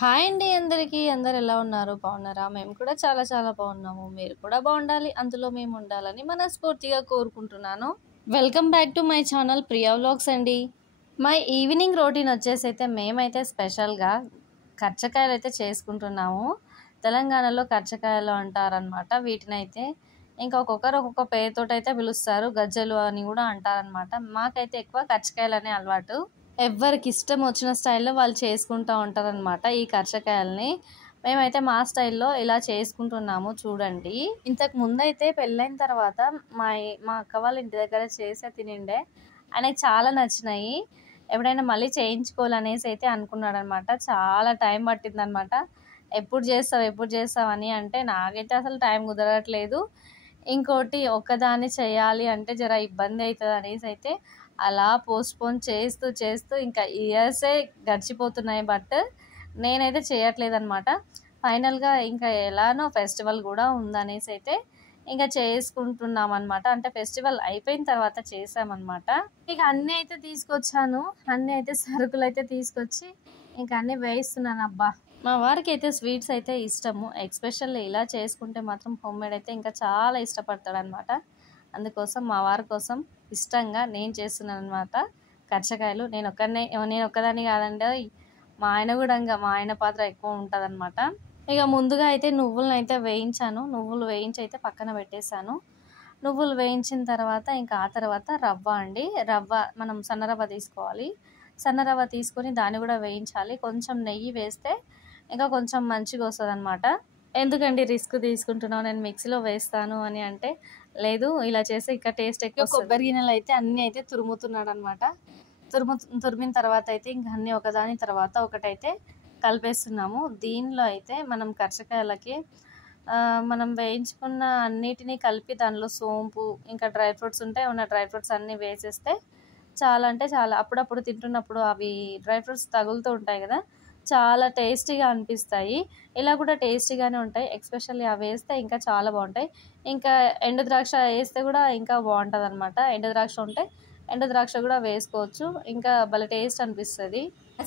Hi అండి అందరికీ. అందరు ఎలా ఉన్నారు? బాగున్నారా? మేము కూడా చాలా చాలా బాగున్నాము. మీరు కూడా బాగుండాలి, అందులో మేము ఉండాలని మనస్ఫూర్తిగా కోరుకుంటున్నాను. Welcome back to my channel Priya vlogs అండి. మా ఈవినింగ్ రొటీన్ వచ్చేసి అయితే మేమైతే స్పెషల్గా కర్చకాయలు అయితే చేసుకుంటున్నాము. తెలంగాణలో కర్చకాయలు అంటారనమాట వీటినైతే. ఇంకా ఒక్కొక్కరు ఒక్కొక్క పేరుతోటి అయితే పిలుస్తారు. గజ్జలు అని కూడా అంటారనమాట. మాకైతే ఎక్కువ కర్చకాయలు అనే అలవాటు. ఎవరికి ఇష్టం వచ్చిన స్టైల్లో వాళ్ళు చేసుకుంటూ ఉంటారనమాట ఈ కర్చకాయలని. మేమైతే మా స్టైల్లో ఇలా చేసుకుంటున్నాము చూడండి. ఇంతకు ముందు అయితే పెళ్ళైన తర్వాత మా అక్క వాళ్ళ ఇంటి దగ్గర చేసే తినిండే ఆయనకి చాలా నచ్చినాయి. ఎప్పుడైనా మళ్ళీ చేయించుకోవాలనేసి అయితే అనుకున్నాడు అనమాట. చాలా టైం పట్టిందనమాట. ఎప్పుడు చేస్తావు అని అంటే నాకైతే అసలు టైం కుదరట్లేదు. ఇంకోటి ఒక్కదాన్ని చేయాలి అంటే జర ఇబ్బంది అవుతుంది అనేసి అయితే అలా పోస్ట్పోన్ చేస్తూ చేస్తూ ఇంకా ఇయర్సే గడిచిపోతున్నాయి. బట్ నేనైతే చేయట్లేదు అనమాట. ఫైనల్గా ఇంకా ఎలానో ఫెస్టివల్ కూడా ఉందనేసి అయితే ఇంకా చేసుకుంటున్నాం అనమాట. అంటే ఫెస్టివల్ అయిపోయిన తర్వాత చేసామన్నమాట. ఇక అన్నీ అయితే తీసుకొచ్చాను. అన్నీ అయితే సరుకులు అయితే తీసుకొచ్చి ఇంకా అన్నీ వేయిస్తున్నాను. అబ్బా, మా వారికి అయితే స్వీట్స్ అయితే ఇష్టము. ఎస్పెషల్లీ ఇలా చేసుకుంటే మాత్రం హోమ్ మేడ్ అయితే ఇంకా చాలా ఇష్టపడతాడు అనమాట. అందుకోసం మా వారి కోసం ఇష్టంగా నేను చేస్తున్నాను అనమాట కర్చకాయలు. నేను ఒక్కదాన్ని కాదండి, మా ఆయన కూడా మా ఆయన పాత్ర ఎక్కువ ఉంటుంది అనమాట. ఇక ముందుగా అయితే నువ్వులను అయితే వేయించాను. నువ్వులు వేయించి అయితే పక్కన పెట్టేశాను. నువ్వులు వేయించిన తర్వాత ఇంకా ఆ తర్వాత రవ్వ అండి. రవ్వ మనం సన్న రవ్వ తీసుకోవాలి. సన్న రవ్వ తీసుకొని దాన్ని కూడా వేయించాలి. కొంచెం నెయ్యి వేస్తే ఇంకా కొంచెం మంచిగా వస్తుంది అనమాట. ఎందుకండి రిస్క్ తీసుకుంటున్నావు, నేను మిక్సీలో వేస్తాను అని అంటే లేదు, ఇలా చేస్తే ఇంకా టేస్ట్ ఎక్కువ. కొబ్బరి గిన్నెలు అయితే అన్నీ అయితే తురుముతున్నాడు అనమాట. తురిమిన తర్వాత అయితే ఇంకా అన్నీ ఒకదాని తర్వాత ఒకటైతే కలిపేస్తున్నాము. దీనిలో అయితే మనం కర్చకాయలకి మనం వేయించుకున్న అన్నిటినీ కలిపి దానిలో సోంపు ఇంకా డ్రై ఫ్రూట్స్ ఉంటాయి, ఉన్న డ్రై ఫ్రూట్స్ అన్నీ వేసేస్తే చాలా అంటే చాలా, అప్పుడప్పుడు తింటున్నప్పుడు అవి డ్రై ఫ్రూట్స్ తగులుతూ ఉంటాయి కదా, చాలా టేస్టీగా అనిపిస్తాయి. ఇలా కూడా టేస్టీగానే ఉంటాయి. ఎస్పెషల్లీ అవి వేస్తే ఇంకా చాలా బాగుంటాయి. ఇంకా ఎండు ద్రాక్ష వేస్తే కూడా ఇంకా బాగుంటుంది అనమాట. ఎండు ద్రాక్ష ఉంటే ఎండు ద్రాక్ష కూడా వేసుకోవచ్చు. ఇంకా భలే టేస్ట్ అనిపిస్తుంది.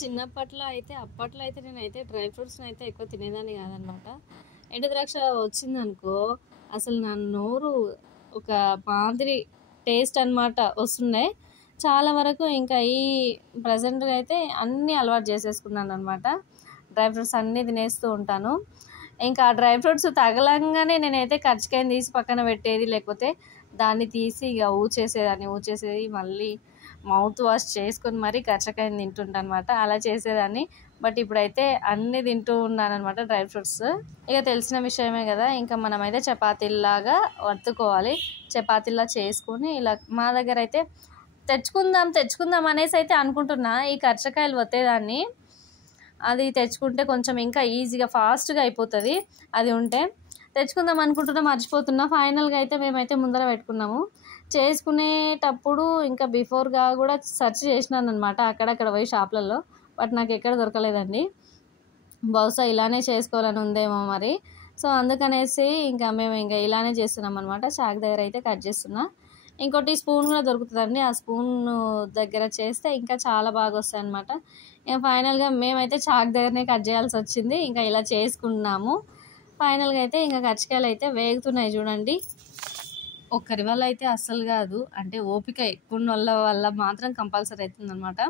చిన్నప్పట్లో అయితే అప్పట్లో అయితే నేనైతే డ్రై ఫ్రూట్స్ని అయితే ఎక్కువ తినేదాన్ని కాదనమాట. ఎండు ద్రాక్ష వచ్చిందనుకో అసలు నా నోరు ఒక మాదిరి టేస్ట్ అనమాట వస్తున్నాయి. చాలా వరకు ఇంకా ఈ ప్రజెంట్గా అయితే అన్నీ అలవాటు చేసేసుకున్నాను అనమాట. డ్రై ఫ్రూట్స్ అన్నీ తినేస్తూ ఉంటాను. ఇంకా ఆ డ్రై ఫ్రూట్స్ తగలంగానే నేనైతే కర్చకాయని తీసి పక్కన పెట్టేది, లేకపోతే దాన్ని తీసి ఇక ఊచేసేది మళ్ళీ మౌత్ వాష్ చేసుకొని మరీ కర్చకాయని తింటుంటాను అనమాట. అలా చేసేదాన్ని. బట్ ఇప్పుడైతే అన్నీ తింటూ ఉన్నాను అనమాట డ్రై ఫ్రూట్స్. ఇక తెలిసిన విషయమే కదా, ఇంకా మనమైతే చపాతీలాగా వత్తుకోవాలి. చపాతీలా చేసుకొని ఇలా మా దగ్గర అయితే తెచ్చుకుందాం అనేసి అయితే అనుకుంటున్నా ఈ కర్చకాయలు వత్తేదాన్ని. అది తెచ్చుకుంటే కొంచెం ఇంకా ఈజీగా ఫాస్ట్గా అయిపోతుంది. అది ఉంటే తెచ్చుకుందాం అనుకుంటున్నా, మర్చిపోతున్నా. ఫైనల్గా అయితే మేమైతే ముందర పెట్టుకున్నాము. చేసుకునేటప్పుడు ఇంకా బిఫోర్గా కూడా సెర్చ్ చేసినాను అనమాట అక్కడక్కడ పోయి షాప్లలో. బట్ నాకు ఎక్కడ దొరకలేదండి. బహుశా ఇలానే చేసుకోవాలని ఉందేమో మరి. సో అందుకనేసి ఇంకా మేము ఇంకా ఇలానే చేస్తున్నాం అనమాట. చాక్ దగ్గర అయితే కట్ చేస్తున్నా. ఇంకోటి స్పూన్ కూడా దొరుకుతుందండి. ఆ స్పూన్ దగ్గర చేస్తే ఇంకా చాలా బాగా వస్తాయి అనమాట. ఇంకా ఫైనల్గా మేమైతే చాక్ దగ్గరనే కట్ చేయాల్సి వచ్చింది. ఇంకా ఇలా చేసుకున్నాము. ఫైనల్గా అయితే ఇంకా కర్చకాయలు అయితే వేగుతున్నాయి చూడండి. ఒక్కరి వల్ల అయితే అస్సలు కాదు, అంటే ఓపిక ఎక్కువ వల్ల మాత్రం కంపల్సరీ అవుతుంది అనమాట.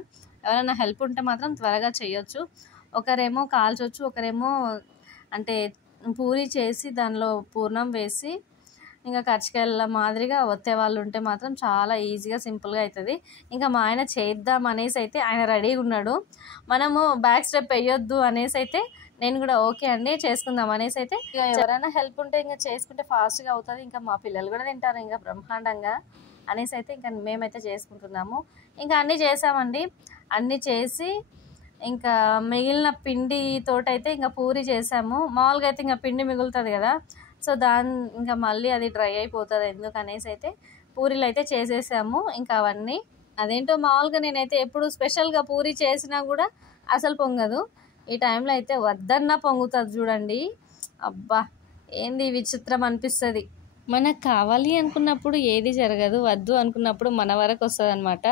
ఎవరైనా హెల్ప్ ఉంటే మాత్రం త్వరగా చేయొచ్చు. ఒకరేమో కాల్చొచ్చు, ఒకరేమో అంటే పూరి చేసి దానిలో పూర్ణం వేసి ఇంకా కర్చకాయల మాదిరిగా ఒత్తే వాళ్ళు ఉంటే మాత్రం చాలా ఈజీగా సింపుల్గా అవుతుంది. ఇంకా మా ఆయన చేద్దాం అనేసి అయితే ఆయన రెడీగా ఉన్నాడు. మనము బ్యాక్ స్టెప్ వేయొద్దు అనేసి అయితే నేను కూడా ఓకే అండి చేసుకుందాం అనేసి అయితే ఇక ఎవరైనా హెల్ప్ ఉంటే ఇంకా చేసుకుంటే ఫాస్ట్గా అవుతుంది. ఇంకా మా పిల్లలు కూడా తింటారు ఇంకా బ్రహ్మాండంగా అనేసి అయితే ఇంకా మేమైతే చేసుకుంటున్నాము. ఇంకా అన్నీ చేసామండి. అన్నీ చేసి ఇంకా మిగిలిన పిండి తోటైతే ఇంకా పూరి చేసాము. మామూలుగా అయితే ఇంకా పిండి మిగులుతుంది కదా, సో ఇంకా మళ్ళీ అది డ్రై అయిపోతుంది ఎందుకనేసి అయితే పూరీలు అయితే చేసేసాము. ఇంకా అవన్నీ అదేంటో మామూలుగా నేనైతే ఎప్పుడు స్పెషల్గా పూరి చేసినా కూడా అసలు పొంగదు. ఈ టైంలో అయితే వద్దన్నా పొంగుతుంది చూడండి. అబ్బా, ఏంది విచిత్రం అనిపిస్తుంది. మనకు కావాలి అనుకున్నప్పుడు ఏది జరగదు, వద్దు అనుకున్నప్పుడు మన వరకు వస్తుంది అనమాట.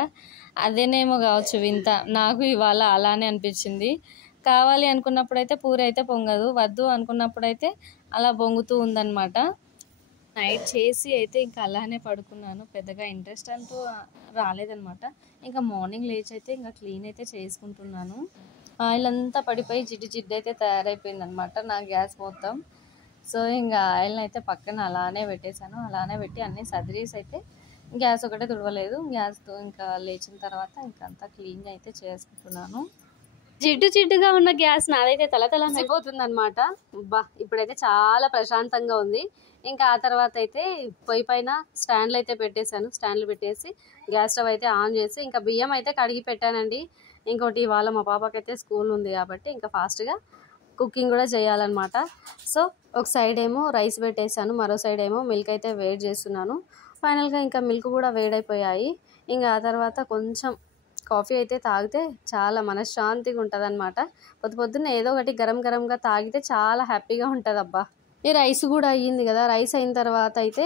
అదేనేమో కావచ్చు వింత. నాకు ఇవాళ అలానే అనిపించింది. కావాలి అనుకున్నప్పుడైతే పూరి అయితే పొంగదు, వద్దు అనుకున్నప్పుడైతే అలా పొంగుతూ ఉందన్నమాట. నైట్ చేసి అయితే ఇంకా అలానే పడుకున్నాను, పెద్దగా ఇంట్రెస్ట్ అంటూ రాలేదనమాట. ఇంకా మార్నింగ్ లేచి అయితే ఇంకా క్లీన్ అయితే చేసుకుంటున్నాను. ఆయిల్ అంతా పడిపోయి జిడ్డు జిడ్డు అయితే తయారైపోయింది అనమాట నా గ్యాస్ మొత్తం. సో ఇంకా ఆయిల్ని అయితే పక్కన అలానే పెట్టేశాను. అలానే పెట్టి అన్నీ సదిరేసి అయితే గ్యాస్ ఒకటే తుడవలేదు. గ్యాస్తో ఇంకా లేచిన తర్వాత ఇంకా అంతా క్లీన్గా అయితే చేసుకుంటున్నాను. జిడ్డు జిడ్డుగా ఉన్న గ్యాస్ నాదైతే తల అయిపోతుంది అనమాట. ఇప్పుడైతే చాలా ప్రశాంతంగా ఉంది. ఇంకా ఆ తర్వాత అయితే పొయ్యి పైన స్టాండ్లు అయితే పెట్టేశాను. స్టాండ్లు పెట్టేసి గ్యాస్ స్టవ్ అయితే ఆన్ చేసి ఇంకా బియ్యం అయితే కడిగి పెట్టానండి. ఇంకోటి ఇవాళ మా పాపకైతే స్కూల్ ఉంది కాబట్టి ఇంకా ఫాస్ట్గా కుకింగ్ కూడా చేయాలన్నమాట. సో ఒక సైడ్ ఏమో రైస్ పెట్టేశాను, మరో సైడ్ ఏమో మిల్క్ అయితే వేడి చేస్తున్నాను. ఫైనల్గా ఇంకా మిల్క్ కూడా వేడైపోయాయి. ఇంకా ఆ తర్వాత కొంచెం కాఫీ అయితే తాగితే చాలా మనశ్శాంతిగా ఉంటుంది అనమాట. పొద్దున్నే ఏదో ఒకటి గరం గరంగా తాగితే చాలా హ్యాపీగా ఉంటుంది అబ్బా. ఈ రైస్ కూడా అయ్యింది కదా. రైస్ అయిన తర్వాత అయితే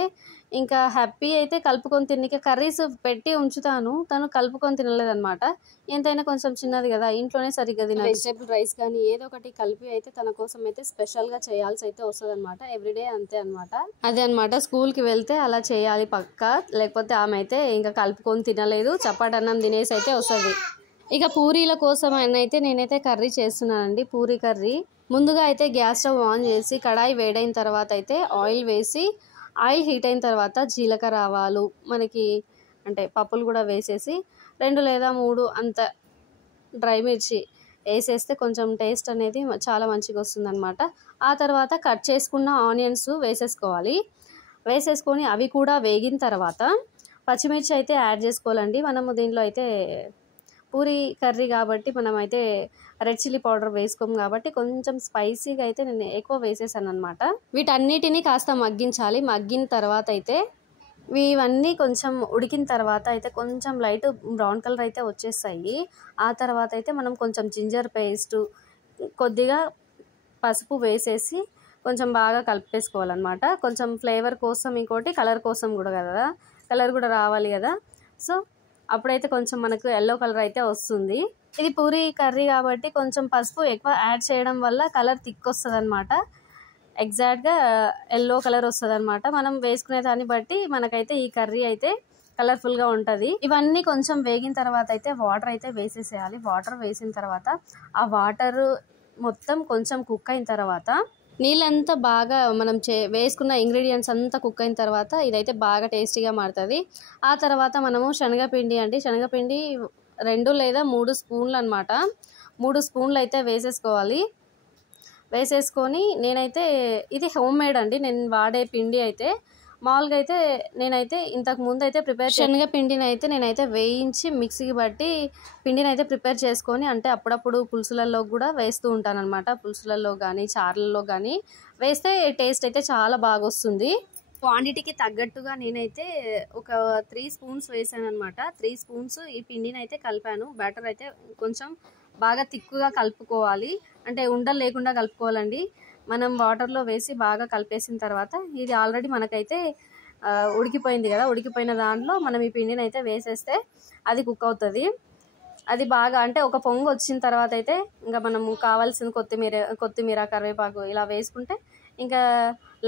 ఇంకా హ్యాపీ అయితే కలుపుకొని తినక కర్రీస్ పెట్టి ఉంచుతాను, తను కలుపుకొని తినలేదనమాట. ఎంతైనా కొంచెం చిన్నది కదా, ఇంట్లోనే సరిగ్గా తిన వెజిటేబుల్ రైస్ కానీ ఏదో ఒకటి కలిపి అయితే తన కోసం అయితే స్పెషల్గా చేయాల్సి అయితే వస్తుంది అనమాట. ఎవ్రీడే అంతే అనమాట. అదే అనమాట, స్కూల్కి వెళ్తే అలా చేయాలి పక్కా, లేకపోతే ఆమె అయితే ఇంకా కలుపుకొని తినలేదు, చపాటి అన్నం తినేసి అయితే వస్తుంది. ఇక పూరీల కోసం అయితే నేనైతే కర్రీ చేస్తున్నానండి, పూరీ కర్రీ. ముందుగా అయితే గ్యాస్ స్టవ్ ఆన్ చేసి కడాయి వేడైన తర్వాత అయితే ఆయిల్ వేసి, ఆయిల్ హీట్ అయిన తర్వాత జీలకర్ర ఆవాలు మనకి అంటే పప్పులు కూడా వేసేసి 2 లేదా 3 అంత డ్రై మిర్చి వేసేస్తే కొంచెం టేస్ట్ అనేది చాలా మంచిగా వస్తుంది అనమాట. ఆ తర్వాత కట్ చేసుకున్న ఆనియన్స్ వేసేసుకోవాలి. వేసేసుకొని అవి కూడా వేగిన తర్వాత పచ్చిమిర్చి అయితే యాడ్ చేసుకోవాలండి. మనము దీంట్లో అయితే పూరీ కర్రీ కాబట్టి మనమైతే రెడ్ చిల్లీ పౌడర్ వేసుకోము కాబట్టి కొంచెం స్పైసీగా అయితే నేను ఎక్కువ వేసేసాను అనమాట. వీటన్నిటిని కాస్త మగ్గించాలి. మగ్గిన తర్వాత అయితే ఇవన్నీ కొంచెం ఉడికిన తర్వాత అయితే కొంచెం లైట్ బ్రౌన్ కలర్ అయితే వచ్చేస్తాయి. ఆ తర్వాత అయితే మనం కొంచెం జింజర్ పేస్టు, కొద్దిగా పసుపు వేసేసి కొంచెం బాగా కలిపేసుకోవాలన్నమాట. కొంచెం ఫ్లేవర్ కోసం, ఇంకోటి కలర్ కోసం కూడా కదా, కలర్ కూడా రావాలి కదా. సో అప్పుడైతే కొంచెం మనకు ఎల్లో కలర్ అయితే వస్తుంది. ఇది పూరీ కర్రీ కాబట్టి కొంచెం పసుపు ఎక్కువ యాడ్ చేయడం వల్ల కలర్ థిక్ వస్తుంది అనమాట. ఎగ్జాక్ట్గా ఎల్లో కలర్ వస్తుంది అనమాట. మనం వేసుకునే దాన్ని బట్టి మనకైతే ఈ కర్రీ అయితే కలర్ఫుల్గా ఉంటుంది. ఇవన్నీ కొంచెం వేగిన తర్వాత అయితే వాటర్ అయితే వేసేసేయాలి. వాటర్ వేసిన తర్వాత ఆ వాటర్ మొత్తం కొంచెం కుక్ అయిన తర్వాత నీళ్ళంతా బాగా మనం వేసుకున్న ఇంగ్రీడియంట్స్ అంతా కుక్ అయిన తర్వాత ఇదైతే బాగా టేస్టీగా మారుతుంది. ఆ తర్వాత మనము శనగపిండి 2 లేదా 3 స్పూన్లు అనమాట. 3 స్పూన్లు అయితే వేసేసుకోవాలి. వేసేసుకొని నేనైతే ఇది హోమ్ మేడ్ అండి, నేను వాడే పిండి అయితే మామూలుగా అయితే నేనైతే ఇంతకు ముందు అయితే శనగపిండిని అయితే నేనైతే వేయించి మిక్సీకి బట్టి పిండిని అయితే ప్రిపేర్ చేసుకొని అంటే అప్పుడప్పుడు పులుసులలో కూడా వేస్తూ ఉంటాను అనమాట. పులుసులలో కానీ చారులలో కానీ వేస్తే టేస్ట్ అయితే చాలా బాగా వస్తుంది. క్వాంటిటీకి తగ్గట్టుగా నేనైతే ఒక 3 స్పూన్స్ వేసాను అనమాట. 3 స్పూన్స్ ఈ పిండిని అయితే కలిపాను. బ్యాటర్ అయితే కొంచెం బాగా తిక్కుగా కలుపుకోవాలి, అంటే ఉండలు లేకుండా కలుపుకోవాలండి. మనం వాటర్లో వేసి బాగా కలిపేసిన తర్వాత ఇది ఆల్రెడీ మనకైతే ఉడికిపోయింది కదా, ఉడికిపోయిన దాంట్లో మనం ఈ పిండిని అయితే వేసేస్తే అది కుక్ అవుతుంది. అది బాగా అంటే ఒక పొంగు వచ్చిన తర్వాత అయితే ఇంకా మనము కావాల్సిన కొత్తిమీర కరివేపాకు ఇలా వేసుకుంటే ఇంకా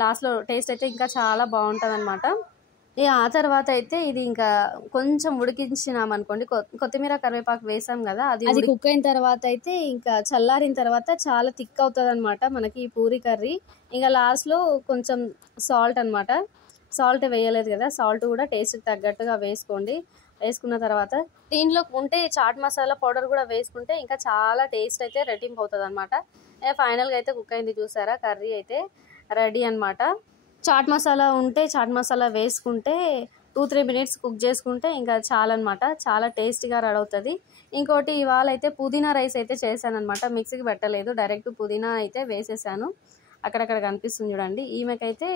లాస్ట్లో టేస్ట్ అయితే ఇంకా చాలా బాగుంటుంది అనమాట. ఆ తర్వాత అయితే ఇది ఇంకా కొంచెం ఉడికించినాం అనుకోండి, కొత్తిమీర కరివేపాకు వేసాం కదా, అది కుక్ అయిన తర్వాత అయితే ఇంకా చల్లారిన తర్వాత చాలా థిక్ అవుతుంది అనమాట మనకి ఈ పూరీ కర్రీ. ఇంకా లాస్ట్లో కొంచెం సాల్ట్ అనమాట, సాల్ట్ వేయలేదు కదా, సాల్ట్ కూడా టేస్ట్కి తగ్గట్టుగా వేసుకోండి. వేసుకున్న తర్వాత దీంట్లో ఉంటే చాట్ మసాలా పౌడర్ కూడా వేసుకుంటే ఇంకా చాలా టేస్ట్ అయితే రెట్టింపు అవుతుంది అనమాట. ఫైనల్గా అయితే కుక్ అయింది చూసారా, కర్రీ అయితే రెడీ అనమాట. చాట్ మసాలా ఉంటే చాట్ మసాలా వేసుకుంటే 2-3 మినిట్స్ కుక్ చేసుకుంటే ఇంకా చాలన్నమాట, చాలా టేస్టీగా రెడీ అవుతుంది. ఇంకోటి ఇవాళ అయితే పుదీనా రైస్ అయితే చేశాను అనమాట. మిక్సీకి పెట్టలేదు, డైరెక్ట్ పుదీనా అయితే వేసేసాను. అక్కడక్కడ కనిపిస్తుంది చూడండి. ఈమెకైతే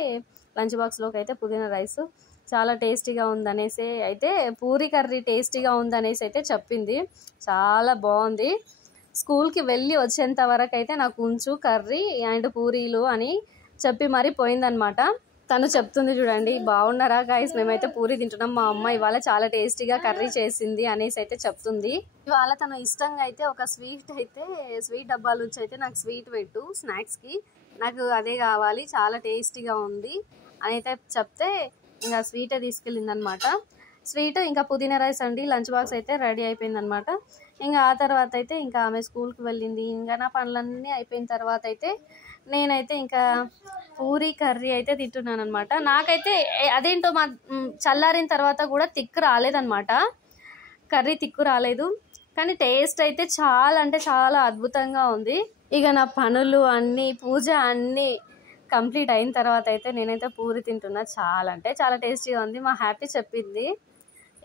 లంచ్ బాక్స్లోకి అయితే పుదీనా రైస్ చాలా టేస్టీగా ఉందనేసి అయితే పూరీ కర్రీ టేస్టీగా ఉందనేసి అయితే చెప్పింది. చాలా బాగుంది. స్కూల్కి వెళ్ళి వచ్చేంత వరకు అయితే నాకు ఉంచు కర్రీ అండ్ పూరీలు అని చెప్పి మరీ పోయిందనమాట. తను చెప్తుంది చూడండి, బాగున్నారా గైస్, మేమైతే పూరి తింటున్నాం, మా అమ్మ ఇవాళ చాలా టేస్టీగా కర్రీ చేసింది అనేసి అయితే చెప్తుంది. ఇవాళ తను ఇష్టంగా అయితే ఒక స్వీట్ డబ్బాల నుంచి అయితే నాకు స్వీట్ పెట్టు స్నాక్స్కి, నాకు అదే కావాలి, చాలా టేస్టీగా ఉంది అని అయితే చెప్తే ఇంకా స్వీటే తీసుకెళ్ళింది అనమాట. స్వీట్ ఇంకా పుదీనా రైస్ అండి. లంచ్ బాక్స్ అయితే రెడీ అయిపోయింది అనమాట. ఇంకా ఆ తర్వాత అయితే ఇంకా ఆమె స్కూల్కి వెళ్ళింది. ఇంకా నా పనులన్నీ అయిపోయిన తర్వాత అయితే నేనైతే ఇంకా పూరి కర్రీ అయితే తింటున్నాను అనమాట. నాకైతే అదేంటో చల్లారిన తర్వాత కూడా తిక్కు రాలేదన్నమాట, కర్రీ తిక్కు రాలేదు, కానీ టేస్ట్ అయితే చాలా అంటే చాలా అద్భుతంగా ఉంది. ఇక నా పనులు అన్నీ పూజ అన్నీ కంప్లీట్ అయిన తర్వాత అయితే నేనైతే పూరి తింటున్నా. చాలా అంటే చాలా టేస్టీగా ఉంది. మా హ్యాపీ చెప్పింది,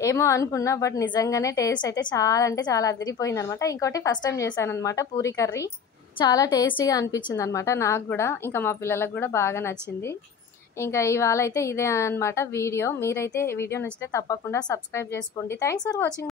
ఏమో అనుకున్నా బట్ నిజంగానే టేస్ట్ అయితే చాలా అంటే చాలా అదిరిపోయింది అనమాట. ఇంకోటి ఫస్ట్ టైం చేశాను అనమాట పూరి కర్రీ, చాలా టేస్టీగా అనిపించింది అనమాట నాకు కూడా, ఇంకా మా పిల్లలకు కూడా బాగా నచ్చింది. ఇంకా ఇవాళ అయితే ఇదే అనమాట వీడియో. మీరైతే వీడియో నచ్చితే తప్పకుండా సబ్స్క్రైబ్ చేసుకోండి. Thanks for watching.